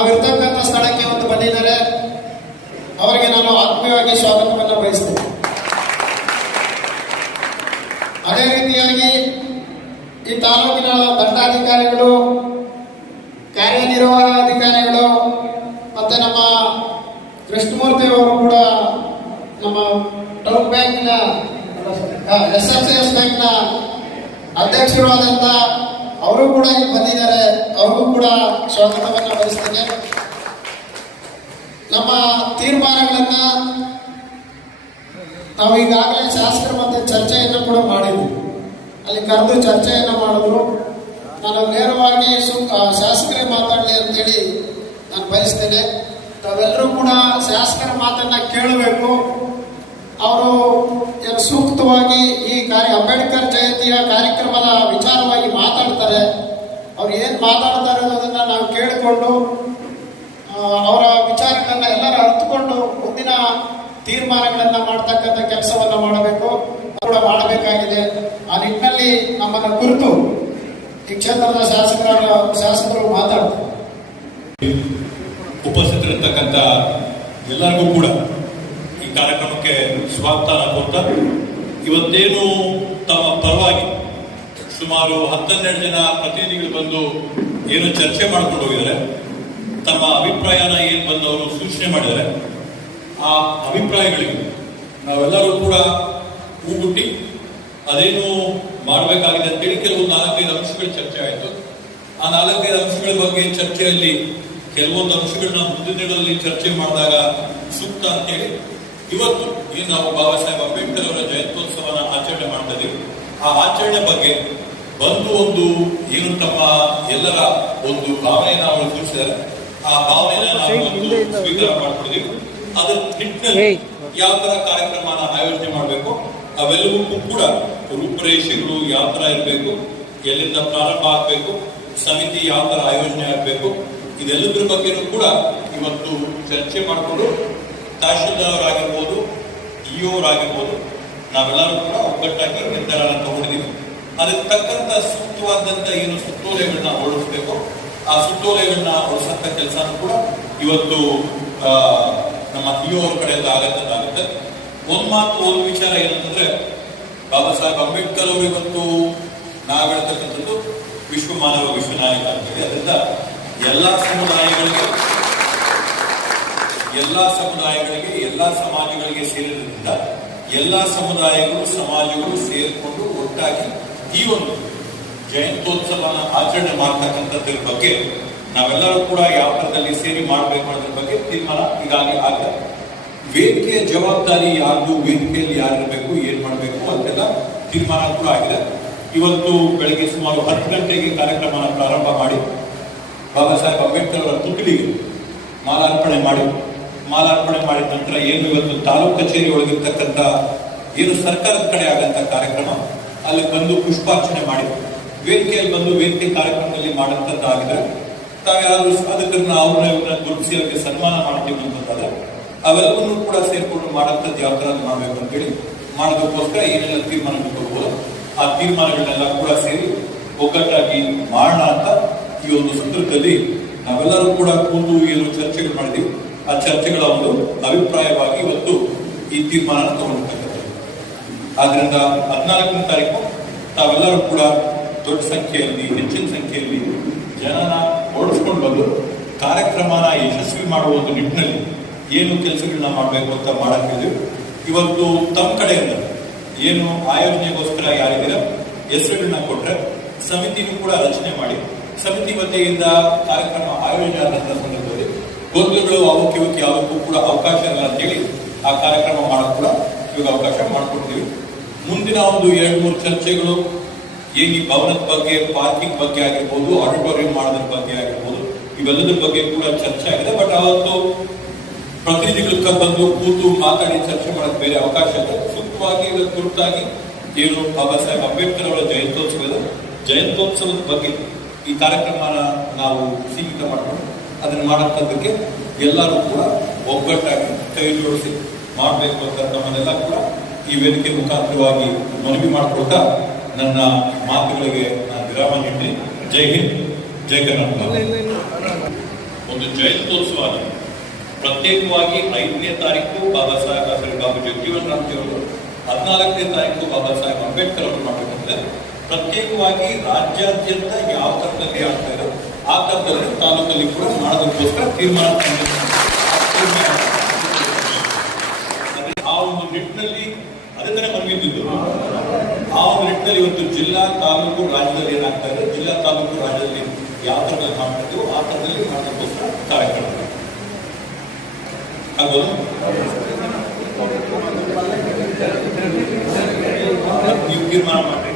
ನಾವಿರ್ತಕ್ಕಂಥ ಸ್ಥಳಕ್ಕೆ ಒಂದು ಬಂದಿದ್ದಾರೆ. ಅವರಿಗೆ ನಾನು ಆತ್ಮೀಯವಾಗಿ ಸ್ವಾಗತವನ್ನು ಬಯಸ್ತೇನೆ. ಅದೇ ರೀತಿಯಾಗಿ ಈ ತಾಲೂಕಿನ ದಂಡಾಧಿಕಾರಿಗಳು, ಕಾರ್ಯನಿರ್ವಹಣಾಧಿಕಾರಿಗಳು ಮತ್ತೆ ನಮ್ಮ ಕೃಷ್ಣಮೂರ್ತಿ ಅವರು ಕೂಡ ನಮ್ಮ ಟೌನ್ ಬ್ಯಾಂಕ್ನ SFCS ಬ್ಯಾಂಕ್ನ ಅಧ್ಯಕ್ಷರು ಆದಂತ ಅವರು ಕೂಡ ಇಲ್ಲಿ ಬಂದಿದ್ದಾರೆ. ಅವ್ರಿಗೂ ಕೂಡ ಸ್ವಾಗತವನ್ನು ಬಯಸ್ತೇನೆ. ನಮ್ಮ ತೀರ್ಮಾನಗಳನ್ನ ನಾವು ಈಗಾಗಲೇ ಶಾಸಕರ ಮಧ್ಯೆ ಚರ್ಚೆಯನ್ನು ಕೂಡ ಮಾಡಿದ್ವಿ. ಅಲ್ಲಿ ಕರೆದು ಚರ್ಚೆಯನ್ನು ಮಾಡಿದ್ರು. ನಾನು ನೇರವಾಗಿ ಶಾಸಕರೇ ಮಾತಾಡಲಿ ಅಂತೇಳಿ ನಾನು ಬಯಸ್ತೇನೆ. ತಾವೆಲ್ಲರೂ ಕೂಡ ಶಾಸಕರ ಮಾತನ್ನ ಕೇಳಬೇಕು. ಅವರು ಸೂಕ್ತವಾಗಿ ಈ ಅಂಬೇಡ್ಕರ್ ಜಯಂತಿಯ ಕಾರ್ಯಕ್ರಮದ ವಿಚಾರವಾಗಿ ಮಾತಾಡ್ತಾರೆ. ಅವ್ರು ಏನ್ ಮಾತಾಡ್ತಾರೆ ಅನ್ನೋದನ್ನ ನಾವು ಕೇಳಿಕೊಂಡು ಅವರ ವಿಚಾರಗಳನ್ನ ಎಲ್ಲರೂ ಅರ್ಥಕೊಂಡು ಮುಂದಿನ ತೀರ್ಮಾನಗಳನ್ನ ಮಾಡ್ತಕ್ಕಂಥ ಕೆಲಸವನ್ನ ಮಾಡಬೇಕು, ಕೂಡ ಮಾಡಬೇಕಾಗಿದೆ. ಆ ನಿಟ್ಟಿನಲ್ಲಿ ನಮ್ಮನ್ನ ಕುರಿತು ಈ ಕ್ಷೇತ್ರದ ಶಾಸಕರು ಮಾತಾಡ್ತಾರೆ. ಉಪಸ್ಥಿತರಿರ್ತಕ್ಕಂಥ ಎಲ್ಲರಿಗೂ ಕೂಡ ಈ ಕಾರ್ಯಕ್ರಮಕ್ಕೆ ಸ್ವಾಗತ ಕೋರ್ತಾ, ಇವತ್ತೇನು ತಮ್ಮ ಪರವಾಗಿ ಸುಮಾರು 12 ಜನ ಪ್ರತಿನಿಧಿಗಳು ಬಂದು ಏನು ಚರ್ಚೆ ಮಾಡ್ಕೊಂಡು ಹೋಗಿದ್ದಾರೆ, ತಮ್ಮ ಅಭಿಪ್ರಾಯನ ಏನು ಬಂದು ಅವರು ಸೂಚನೆ ಮಾಡಿದ್ದಾರೆ, ಆ ಅಭಿಪ್ರಾಯಗಳಿಗೆ ನಾವೆಲ್ಲರೂ ಕೂಡ ಹೂಗುಟ್ಟಿ ಅದೇನು ಮಾಡಬೇಕಾಗಿದೆ ಅಂತೇಳಿ ಕೆಲವು 4-5 ಅಂಶಗಳ ಚರ್ಚೆ ಆಯಿತು. ಆ 4-5 ಅಂಶಗಳ ಬಗ್ಗೆ ಚರ್ಚೆಯಲ್ಲಿ ಕೆಲವೊಂದು ಅಂಶಗಳನ್ನ ಮುಂದಿನ ದಿನಗಳಲ್ಲಿ ಚರ್ಚೆ ಮಾಡಿದಾಗ ಸೂಕ್ತ ಅಂತೇಳಿ ಇವತ್ತು ಏನು ನಾವು ಬಾಬಾ ಸಾಹೇಬ್ ಅಂಬೇಡ್ಕರ್ ಅವರ ಜಯಂತ್ಯೋತ್ಸವನ ಆಚರಣೆ ಮಾಡ್ತಾ ಇದೀವಿ. ಆ ಆಚರಣೆ ಬಗ್ಗೆ ಬಂದು ಒಂದು ಏನು ತಮ್ಮ ಎಲ್ಲರ ಒಂದು ಭಾವನೆಯನ್ನು ಅವರು ಸೂಚಿಸಿದ್ದಾರೆ. ಆ ಭಾವನೆಯನ್ನು ನಾವು ಸ್ವೀಕಾರ ಮಾಡ್ಕೊಂಡಿದ್ದೀವಿ. ಅದರ ನಿಟ್ಟಿನಲ್ಲಿ ಯಾವ ತರ ಕಾರ್ಯಕ್ರಮನ ಆಯೋಜನೆ ಮಾಡಬೇಕು, ಅವೆಲ್ಲವಕ್ಕೂ ಕೂಡ ರೂಪುರೇಷೆಗಳು ಯಾವ ತರ ಇರಬೇಕು, ಎಲ್ಲಿಂದ ಪ್ರಾರಂಭ ಆಗಬೇಕು, ಸಮಿತಿ ಯಾವ ತರ ಆಯೋಜನೆ ಆಗಬೇಕು, ಇದೆಲ್ಲದರ ಬಗ್ಗೆನೂ ಕೂಡ ಇವತ್ತು ಚರ್ಚೆ ಮಾಡಿಕೊಂಡು ತಹಶೀಲ್ದಾರ್ ಆಗಿರ್ಬೋದು, ಇಒ ಆಗಿರ್ಬೋದು, ನಾವೆಲ್ಲರೂ ಕೂಡ ಒಗ್ಗಟ್ಟಾಗಿ ನಿರ್ಧಾರನ ತಗೊಂಡಿದ್ದೀವಿ. ಅದಕ್ಕೆ ತಕ್ಕಂತ ಸೂಕ್ತವಾದಂತ ಏನು ಸುತ್ತೋಲೆಗಳನ್ನ ಹೊರಡಿಸಬೇಕು, ಆ ಸುತ್ತೋಲೆಗಳನ್ನ ಹೊರಡಿಸಂತ ಕೆಲಸನೂ ಕೂಡ ಇವತ್ತು ನಮ್ಮ ಇಒ ಅವ್ರ ಕಡೆಯಿಂದ ಆಗತ್ತದಾಗುತ್ತೆ. ಒಂದು ವಿಚಾರ ಏನಂತಂದ್ರೆ, ಬಾಬಾ ಸಾಹೇಬ್ ಅಂಬೇಡ್ಕರ್ ಅವರು ಇವತ್ತು ನಾವು ಹೇಳ್ತಕ್ಕಂಥದ್ದು ವಿಶ್ವ ಮಾನವ ವಿಶ್ವನಾಯಕ ಅಂತೇಳಿ. ಅದರಿಂದ ಎಲ್ಲಾ ಸಮುದಾಯಗಳಿಗೆ, ಎಲ್ಲಾ ಸಮಾಜಗಳಿಗೆ ಸೇರಿದ್ರಿಂದ ಎಲ್ಲಾ ಸಮುದಾಯಗಳು, ಸಮಾಜಗಳು ಸೇರಿಕೊಂಡು ಒಟ್ಟಾಗಿ ಈ ಒಂದು ಜಯಂತ್ಯೋತ್ಸವನ ಆಚರಣೆ ಮಾಡ್ತಕ್ಕಂಥದ್ರ ಬಗ್ಗೆ ನಾವೆಲ್ಲರೂ ಕೂಡ ಯಾವ ಥರದಲ್ಲಿ ಸೇರಿ ಮಾಡಬೇಕು ಅನ್ನೋದ್ರ ಬಗ್ಗೆ ತೀರ್ಮಾನ ಈಗಾಗಲೇ ಆಗಿದೆ. ವೇದಿಕೆಯ ಜವಾಬ್ದಾರಿ ಯಾರ್ದು, ವೇದಿಕೆಯಲ್ಲಿ ಯಾರಿರಬೇಕು, ಏನ್ ಮಾಡಬೇಕು ಅಂತೆಲ್ಲ ತೀರ್ಮಾನ ಕೂಡ ಆಗಿದೆ. ಇವತ್ತು ಬೆಳಗ್ಗೆ ಸುಮಾರು 10 ಗಂಟೆಗೆ ಕಾರ್ಯಕ್ರಮನ ಪ್ರಾರಂಭ ಮಾಡಿ ಬಾಬಾ ಸಾಹೇಬ್ ಅಂಬೇಡ್ಕರ್ ಅವರ ತುಕಡಿಗೆ ಮಾಲಾರ್ಪಣೆ ಮಾಡಿದ ನಂತರ ಏನು ಇವತ್ತು ತಾಲೂಕು ಕಚೇರಿ ಒಳಗಿರ್ತಕ್ಕಂಥ ಏನು ಸರ್ಕಾರದ ಕಡೆ ಆಗಂತ ಕಾರ್ಯಕ್ರಮ ಅಲ್ಲಿ ಬಂದು ಪುಷ್ಪಾರ್ಚನೆ ಮಾಡಿ ವೇದಿಕೆಯಲ್ಲಿ ಬಂದು ವೇದಿಕೆ ಕಾರ್ಯಕ್ರಮದಲ್ಲಿ ಮಾಡುವಂತದ್ದಾಗಿದೆ. ತಾವ್ಯಾರು ಸಾಧಕರನ್ನ ಅವ್ರನ್ನ ಗುರುತಿಸಿ ಅವರಿಗೆ ಸನ್ಮಾನ ಮಾಡ್ತೀವಿ ಅಂತಂದ್ರೆ ಅವೆಲ್ಲವನ್ನೂ ಕೂಡ ಸೇರ್ಕೊಂಡು ಮಾಡೋಂಥದ್ದು ಯಾವ ತರ ಮಾಡ್ಬೇಕು ಅಂತೇಳಿ ಮಾಡೋದಕ್ಕೋಸ್ಕರ ಏನೆಲ್ಲ ತೀರ್ಮಾನಗಳು ತಗೋಬಹುದು, ಆ ತೀರ್ಮಾನಗಳನ್ನೆಲ್ಲ ಕೂಡ ಸೇರಿ ಒಗ್ಗಟ್ಟಾಗಿ ಮಾಡೋಣ ಅಂತ ಈ ಒಂದು ಸೂತ್ರದಲ್ಲಿ ನಾವೆಲ್ಲರೂ ಕೂಡ ಕೂತು ಏನು ಚರ್ಚೆಗಳು ಮಾಡಿದೀವಿ. ಆ ಚರ್ಚೆಗಳ ಒಂದು ಅಭಿಪ್ರಾಯವಾಗಿ ಇವತ್ತು ಈ ತೀರ್ಮಾನ ತಗೊಂಡಿರ್ತಕ್ಕಂಥದ್ದು. ಆದ್ರಿಂದ 14ನೇ ತಾರೀಕು ತಾವೆಲ್ಲರೂ ಕೂಡ ದೊಡ್ಡ ಸಂಖ್ಯೆಯಲ್ಲಿ, ಹೆಚ್ಚಿನ ಸಂಖ್ಯೆಯಲ್ಲಿ ಜನನ ಓಡಿಸ್ಕೊಂಡು ಬಂದು ಕಾರ್ಯಕ್ರಮನ ಯಶಸ್ವಿ ಮಾಡುವ ಒಂದು ನಿಟ್ಟಿನಲ್ಲಿ ಏನು ಕೆಲಸಗಳನ್ನ ಮಾಡಬೇಕು ಅಂತ ಮಾಡಕ್ಕಿದ್ದೀವಿ. ಇವತ್ತು ತಮ್ಮ ಕಡೆಯಿಂದ ಏನು ಆಯೋಜನೆಗೋಸ್ಕರ ಯಾರಿದ್ದೀರ ಹೆಸರುಗಳನ್ನ ಕೊಟ್ರೆ ಸಮಿತಿನೂ ಕೂಡ ರಚನೆ ಮಾಡಿ ಸಮಿತಿ ವತಿಯಿಂದ ಕಾರ್ಯಕ್ರಮ ಆಯೋಜನೆ ಆದಂತಹ ಸಂದರ್ಭದಲ್ಲಿ ಗೊಂದಲಗಳು ಅವಕ್ಕೆ ಯಾವುದಕ್ಕೂ ಕೂಡ ಅವಕಾಶ ಇಲ್ಲ ಅಂತೇಳಿ ಆ ಕಾರ್ಯಕ್ರಮ ಮಾಡಕ್ ಕೂಡ ಇವಾಗ ಅವಕಾಶ ಮಾಡ್ಕೊಡ್ತೀವಿ. ಮುಂದಿನ ಒಂದು 2-3 ಚರ್ಚೆಗಳು ಏನು ಈ ಭವನದ ಬಗ್ಗೆ, ಪಾರ್ಕಿಂಗ್ ಬಗ್ಗೆ ಆಗಿರ್ಬೋದು, ಆಡಿಟೋರಿಯಂ ಮಾಡೋದ್ರ ಬಗ್ಗೆ ಆಗಿರ್ಬೋದು, ಇವೆಲ್ಲದ್ರ ಬಗ್ಗೆ ಕೂಡ ಚರ್ಚೆ ಆಗಿದೆ. ಬಟ್ ಅವತ್ತು ಪ್ರತಿನಿಧಿಗಳ ಬಂದು ಕೂತು ಮಾತಾಡಿ ಚರ್ಚೆ ಮಾಡಕ್ ಬೇರೆ ಅವಕಾಶ ಇದೆ. ಸೂಕ್ತವಾಗಿ ಇವತ್ತು ತುರ್ತಾಗಿ ಏನು ಬಾಬಾ ಸಾಹೇಬ್ ಅಂಬೇಡ್ಕರ್ ಅವರ ಜಯಂತ್ಯೋತ್ಸವದ ಬಗ್ಗೆ ಈ ಕಾರ್ಯಕ್ರಮನ ನಾವು ಸೀಮಿತ ಮಾಡಿಕೊಂಡು ಅದನ್ನ ಮಾಡಕ್ಕಂತಕ್ಕೆ ಎಲ್ಲರೂ ಕೂಡ ಒಗ್ಗಟ್ಟಾಗಿ ಕೈ ಜೋಡಿಸಿ ಮಾಡಬೇಕು ಅಂತ ನಮ್ಮನ್ನೆಲ್ಲ ಕೂಡ ಈ ವೇದಿಕೆ ಮುಖಾಂತರವಾಗಿ ಮನವಿ ಮಾಡಿಕೊಳ್ತಾ ನನ್ನ ಮಾತುಗಳಿಗೆ ನಾನು ವಿರಾಮ ನೀಡಿ. ಜೈ ಹಿಂದ್, ಜೈ ಕರ್ನಾಟಕ. ಒಂದು ಜಯಂತ್ಯೋತ್ಸವನ ಪ್ರತ್ಯೇಕವಾಗಿ 5ನೇ ತಾರೀಕು ಬಾಬಾ ಜಗಜೀವನ್ ರಾಮ್ಜಿ ಅವರು, 14ನೇ ತಾರೀಕು ಬಾಬಾ ಸಾಹೇಬ್ ಅಂಬೇಡ್ಕರ್ ಅವರು ಮಾಡಬೇಕಂದ್ರೆ ಪ್ರತ್ಯೇಕವಾಗಿ ರಾಜ್ಯಾದ್ಯಂತ ಯಾವ ಥರದಲ್ಲಿ ಆಗ್ತಾ ಇದೆ ಆ ಥರದಲ್ಲಿ ತಾಲೂಕಲ್ಲಿ ಕೂಡ ಮಾಡೋದಕ್ಕೋಸ್ಕರ ತೀರ್ಮಾನ ಆ ಒಂದು ನಿಟ್ಟಿನಲ್ಲಿ ಅದೇ ತರ ಬಂದಿದ್ದು. ಆ ಒಂದು ನಿಟ್ಟಿನಲ್ಲಿ ಇವತ್ತು ಜಿಲ್ಲಾ ತಾಲೂಕು ರಾಜ್ಯದಲ್ಲಿ ಏನಾಗ್ತಾ ಇದೆ, ಜಿಲ್ಲಾ ತಾಲೂಕು ರಾಜ್ಯದಲ್ಲಿ ಯಾವ ಥರದಲ್ಲಿ ಮಾಡ್ತಾ ಇದ್ದೀವೋ ಆ ಥರದಲ್ಲಿ ಮಾಡೋದಕ್ಕೋಸ್ಕರ ಕಾರ್ಯಕ್ರಮ ಆಗ್ಬೋದು. ನೀವು ತೀರ್ಮಾನ ಮಾಡಿ.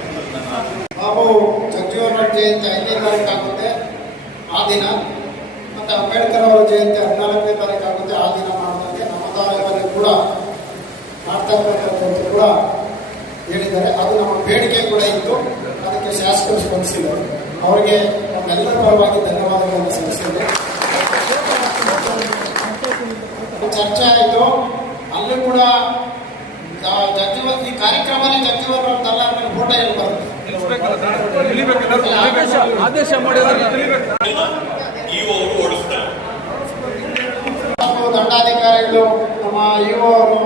ನಾವು ಜಗಜೀವನ್ ರಾಮ್ ಜಯಂತಿ 5ನೇ ತಾರೀಕು ಆಗುತ್ತೆ ಆ ದಿನ, ಮತ್ತೆ ಅಂಬೇಡ್ಕರ್ ಅವರ ಜಯಂತಿ 14ನೇ ತಾರೀಕು ಆಗುತ್ತೆ ಆ ದಿನ ಮಾಡಿದಂತೆ ನಮ್ಮ ತಾಲೂಕಲ್ಲಿ ಕೂಡ ಮಾಡ್ತಾ ಇರ್ತಕ್ಕಂಥದ್ದು ಕೂಡ ಹೇಳಿದ್ದಾರೆ. ಅದು ನಮ್ಮ ಬೇಡಿಕೆ ಕೂಡ ಇತ್ತು, ಅದಕ್ಕೆ ಶಾಸಕರು ಸ್ಪಂದಿಸಿದರು. ಅವರಿಗೆ ನಮ್ಮೆಲ್ಲರ ಪರವಾಗಿ ಧನ್ಯವಾದಗಳನ್ನು ಸಲ್ಲಿಸಿದರು. ಚರ್ಚೆ ಆಯಿತು, ಅಲ್ಲೂ ಕೂಡ ಜಗಜೀವನ್ ಈ ಕಾರ್ಯಕ್ರಮದಲ್ಲಿ ಜಗಜೀವನ್ ರಾಮ್ ದಲ್ಲಾರ್ ಮೇಲೆ ಫೋಟೋ ಹೇಳಿ ಬರುತ್ತೆ. ಆದೇಶ ಮಾಡಿದ್ರೆ ದಂಡಾಧಿಕಾರಿಗಳು, ನಮ್ಮ ಇಒ ಅವರು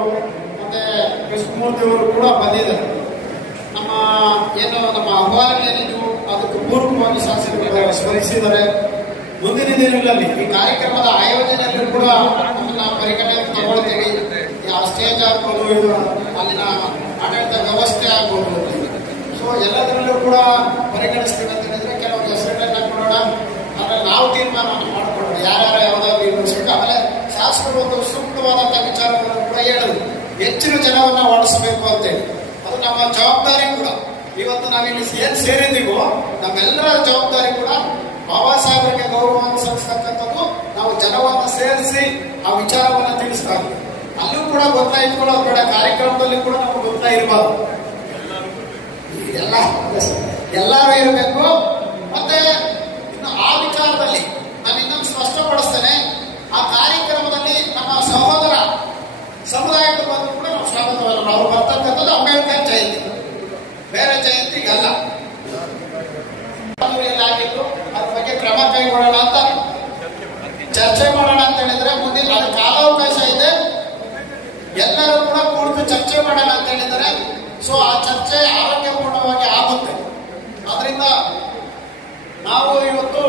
ಮತ್ತೆ ಕೃಷ್ಣಮೂರ್ತಿ ಅವರು ಕೂಡ ಬಂದಿದ್ದಾರೆ. ನಮ್ಮ ನಮ್ಮ ಅಹವಾಲುಗಳೇನಿದ್ವು ಅದಕ್ಕೆ ಪೂರ್ವಕವಾಗಿ ಶಾಸಕರು ಸ್ಮರಿಸಿದ್ದಾರೆ. ಮುಂದಿನ ದಿನಗಳಲ್ಲಿ ಈ ಕಾರ್ಯಕ್ರಮದ ಆಯೋಜನೆಯಲ್ಲೂ ಕೂಡ ನಮ್ಮನ್ನ ಪರಿಗಣನೆಗೆ ತಗೊಳ್ತೀವಿ. ಯಾವ ಸ್ಟೇಜ್ ಆಗ್ಬೋದು, ಇದು ಅಲ್ಲಿನ ಆಡಳಿತ ವ್ಯವಸ್ಥೆ ಆಗ್ಬೋದು, ಸೊ ಎಲ್ಲದರಲ್ಲೂ ಕೂಡ ಪರಿಗಣಿಸ್ತೀವಿ ಅಂತ ಹೇಳಿದ್ರೆ ಕೆಲವು ಹೆಸರುಗಳನ್ನ ಕೊಡೋಣ. ಆಮೇಲೆ ನಾವು ತೀರ್ಮಾನ ಮಾಡಿಕೊಳ್ಳೋಣ ಯಾರ್ಯಾರು ಯಾವುದಾದ್ರು ಯೂನಿವರ್ಸಿಟಿ. ಆಮೇಲೆ ಶಾಸಕರು ಒಂದು ಸೂಕ್ತವಾದಂತಹ ವಿಚಾರಗಳನ್ನು ಕೂಡ ಹೇಳೋದು, ಹೆಚ್ಚಿನ ಜನವನ್ನ ಓಡಿಸಬೇಕು ಅಂತೇಳಿ. ಅದು ನಮ್ಮ ಜವಾಬ್ದಾರಿ ಕೂಡ. ಇವತ್ತು ನಾವಿಲ್ಲಿ ಏನ್ ಸೇರಿದ್ದೀವೋ ನಮ್ಮೆಲ್ಲರ ಜವಾಬ್ದಾರಿ ಕೂಡ ಬಾಬಾ ಸಾಹೇಬರಿಗೆ ಗೌರವವನ್ನು ಸಲ್ಲಿಸ್ತಕ್ಕಂಥದ್ದು. ನಾವು ಜನವನ್ನ ಸೇರಿಸಿ ಆ ವಿಚಾರವನ್ನ ತಿಳಿಸ್ತಾ ಇದ್ದೀವಿ. ಅಲ್ಲೂ ಕೂಡ ಗೊತ್ತಾ ಇಟ್ಕೊಳ್ಳೋದು ಬೇಡ, ಕಾರ್ಯಕ್ರಮದಲ್ಲಿ ಕೂಡ ನಮ್ಗೆ ಗೊತ್ತಾ ಇರಬಾರ್ದು. ಎಲ್ಲರೂ ಇರಬೇಕು. ಮತ್ತೆ ಇನ್ನು ಆ ವಿಚಾರದಲ್ಲಿ ನಾನು ಇನ್ನೊಂದು ಸ್ಪಷ್ಟಪಡಿಸ್ತೇನೆ, ಆ ಕಾರ್ಯಕ್ರಮದಲ್ಲಿ ನಮ್ಮ ಸಹೋದರ ಸಮುದಾಯಕ್ಕೆ ಬಂದು ಕೂಡ ನಾವು ಸ್ವಾಗತವನ್ನು ನಾವು ಬರ್ತಕ್ಕಂಥದ್ದು ಅಂಬೇಡ್ಕರ್ ಜಯಂತಿ, ಬೇರೆ ಜಯಂತಿಗಲ್ಲ. ಆಗಿತ್ತು ಅದ್ರ ಬಗ್ಗೆ ಕ್ರಮ ಕೈಗೊಳ್ಳೋಣ ಅಂತ ಚರ್ಚೆ ಮಾಡೋಣ ಅಂತ ಹೇಳಿದ್ರೆ ಮುಂದಿನ ಅದು ಕಾಲಾವಕಾಶ ಇದೆ. ಎಲ್ಲರೂ ಕೂಡ ಕುಳಿತು ಚರ್ಚೆ ಮಾಡೋಣ ಅಂತ ಹೇಳಿದರೆ ಸೊ ಆ ಚರ್ಚೆ ಆರೋಗ್ಯಪೂರ್ಣವಾಗಿ ಆಗುತ್ತೆ. ಅದರಿಂದ ನಾವು ಇವತ್ತು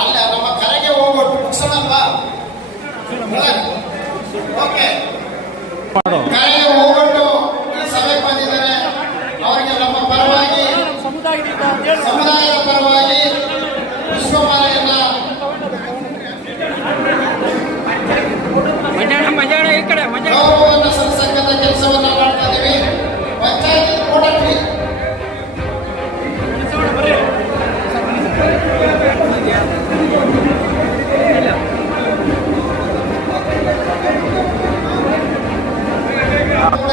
ಅಲ್ಲ ನಮ್ಮ ಕರೆಗೆ ಹೋಗ್ಬಿಟ್ಟು ಮುಗಿಸೋಣಲ್ವಾ? ಓಕೆ, ಕರೆಗೆ ಹೋಗ್ಬಿಟ್ಟು ಈ ಸಭೆಗೆ ಬಂದಿದ್ದಾರೆ. ಅವರಿಗೆ ನಮ್ಮ ಪರವಾಗಿ, ಸಮುದಾಯದ ಪರವಾಗಿ ವಿಶ್ವಮಾಲೆಯನ್ನ ಗೌರವವನ್ನು ಸಲ್ಲಿಸತಕ್ಕಂಥ ಕೆಲಸವನ್ನ ಮಾಡ್ತಾ ಇದ್ದೀವಿ. ಪಂಚಾಯತ್ ಕೊಡಟ್ರಿ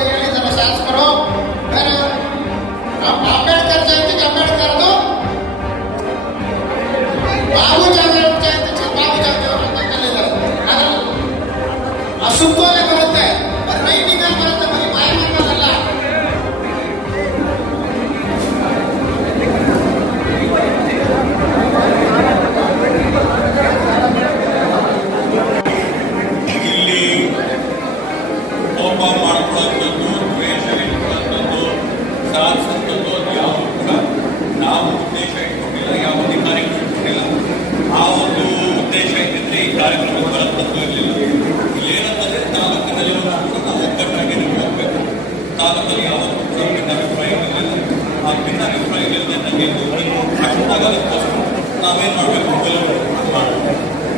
ಹೇಳಿದ್ದಾರೆ ಶಾಸಕರು. ಬೇರೆ ಅಂಬೇಡ್ಕರ್ ಜಯಂತಿಗೆ ಅಂಬೇಡ್ಕರ್ದು, ಬಾಬು ಜಗಜೀವನ್ ಜಯಂತಿ ಬಾಬು ಜಗಜೀವನ್ ಅಂತ ಕರೆದಿದ್ದಾರೆ. ಆ ಸುತ್ತೋಲೆ ಬರುತ್ತೆ, ರೈಟಿಂಗ್ ಅಲ್ಲಿ ಬರುತ್ತೆ, ಬರೀ ಬಾಯಿ ಮಾತಲ್ಲ. ಇಲ್ಲಿ ಕೋಪ ಮಾಡ್ಕೊಳ್ಳೋದು, ದ್ವೇಷ ಇಟ್ಕೊಳ್ಳೋದು, ಸಾಧಿಸೋದು ಯಾವುದು ಕೂಡ ನಾವು ಉದ್ದೇಶ ಇಟ್ಕೊಂಡಿಲ್ಲ, ಯಾವ ಅಧಿಕಾರಿಗಳು ಇಟ್ಕೊಂಡಿಲ್ಲ. ಆ ಒಂದು ಉದ್ದೇಶ ಇದ್ದಿದ್ರೆ ಈ ಕಾರ್ಯಕ್ರಮ ಬರತಕ್ಕೂ ಇರಲಿಲ್ಲ. ಏನಂತಂದ್ರೆ ತಾಲೂಕಿನಲ್ಲಿ ಕೂಡ ನಾವು ಒಗ್ಗಟ್ಟಾಗಿ ಹೋಗಬೇಕು. ತಾಲೂಕಲ್ಲಿ ಯಾವತ್ತೂ ಭಿನ್ನ ಅಭಿಪ್ರಾಯ ಇರಲಿಲ್ಲ. ಆ ಭಿನ್ನ ಅಭಿಪ್ರಾಯ ಇಲ್ಲದೆ ನನಗೆ ಅಷ್ಟಾಗೋದಕ್ಕೋಸ್ಕರ ನಾವೇನ್ ಮಾಡಬೇಕು, ಮಾಡಬೇಕು.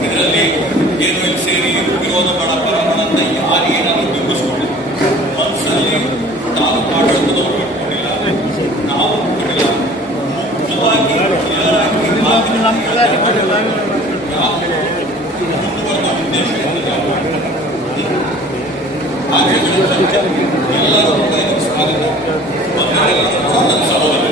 ಇದರಲ್ಲಿ ಏನು ಇಲ್ಲಿ ಸೇರಿ ವಿರೋಧ ಮಾಡಪ್ಪ ಅಂತ ಯಾರು ಏನಾದರೂ ಬಿಂಬಿಸ್ಕೊಂಡಿಲ್ಲ. ಮನಸ್ಸಲ್ಲಿ ತಾಲೂಕು ಆಡಳಿತದವರು ಇಟ್ಕೊಂಡಿಲ್ಲ, ನಾವು ಇಟ್ಕೊಂಡಿಲ್ಲ. ಮುಕ್ತವಾಗಿ ಮುಂದುವರೆದ ಉದ್ದೇಶ ಹಾಗೆ ಎಲ್ಲರೂ ಸ್ವಾಗತ. ನನ್ನ ಸಹೋದರ